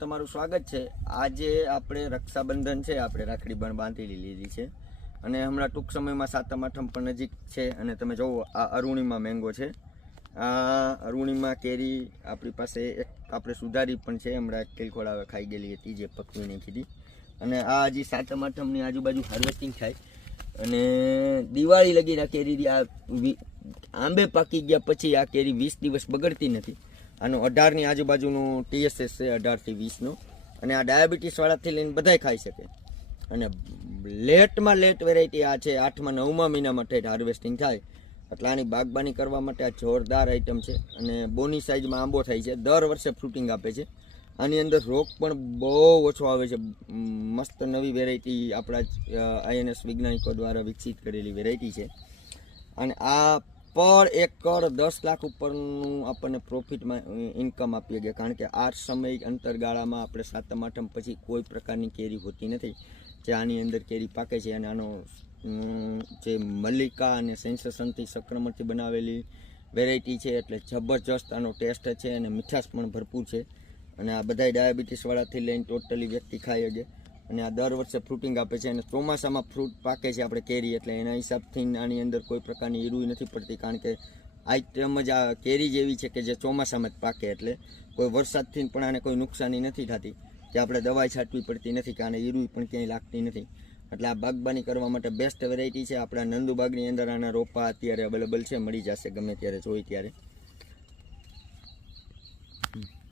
તમારું સ્વાગત છે. આજે આપણે રક્ષાબંધન છે, આપણે રાખડી પણ બાંધી લીધી છે. અને હમણાં ટૂંક સમયમાં સાતમ, આઠમ પણ નજીક છે અને તમે જુઓ આ અરુણિમા મેંગો છે. આ અરુણિમા કેરી આપણી પાસે એક આપણે સુધારી પણ છે, હમણાં કેલખોડા ખાઈ ગયેલી હતી, જે પકવી નાખી હતી અને આ હજી સાતમ, આઠમની આજુબાજુ હાર્વેસ્ટિંગ થાય. અને દિવાળી લગીને આ કેરી આ આંબે પાકી ગયા પછી આ કેરી વીસ દિવસ બગડતી નથી. આનો અઢારની આજુબાજુનું ટીએસએસ છે અઢારથી વીસનું. અને આ ડાયાબિટીસવાળાથી લઈને બધાય ખાઈ શકે. અને લેટમાં લેટ વેરાયટી આ છે, આઠમાં નવમા મહિના માટે હાર્વેસ્ટિંગ થાય. એટલે આની બાગબાની કરવા માટે આ જોરદાર આઇટમ છે. અને બોની સાઇઝમાં આંબો થાય છે. દર વર્ષે ફ્રૂટિંગ આપે છે. આની અંદર રોગ પણ બહુ ઓછો આવે છે. મસ્ત નવી વેરાયટી આપણા આઈએનએસ વૈજ્ઞાનિકો દ્વારા વિકસિત કરેલી વેરાયટી છે. અને આ પર એકર દસ લાખ ઉપરનું આપણને પ્રોફિટમાં ઇન્કમ આપીએ ગયા કારણ કે આ સમય અંતરગાળામાં આપણે સાતમ, આઠમ પછી કોઈ પ્રકારની કેરી હોતી નથી. જે આની અંદર કેરી પાકે છે અને આનો જે મલ્લિકા અને સેન્સેશનથી સંક્રમણથી બનાવેલી વેરાયટી છે એટલે જબરજસ્ત આનો ટેસ્ટ છે અને મીઠાશ પણ ભરપૂર છે. અને આ બધા ડાયાબિટીસવાળાથી લઈને ટોટલી વ્યક્તિ ખાઈ શકે. અને આ દર વર્ષે ફ્રૂટિંગ આપે છે અને ચોમાસામાં ફ્રૂટ પાકે છે આપણે કેરી, એટલે એના હિસાબથી આની અંદર કોઈ પ્રકારની ઈરુઈ નથી પડતી, કારણ કે આઈટમ જ આ કેરી જેવી છે કે જે ચોમાસામાં જ પાકે, એટલે કોઈ વરસાદથી પણ આને કોઈ નુકસાની નથી થતી, કે આપણે દવાઈ છાંટવી પડતી નથી, કે ઈરુઈ પણ ક્યાંય લાગતી નથી. એટલે આ બાગબાની કરવા માટે બેસ્ટ વેરાયટી છે, આપણા નંદુબાગની અંદર આના રોપા અત્યારે અવેલેબલ છે, મળી જશે ગમે ત્યારે, જોઈ ત્યારે.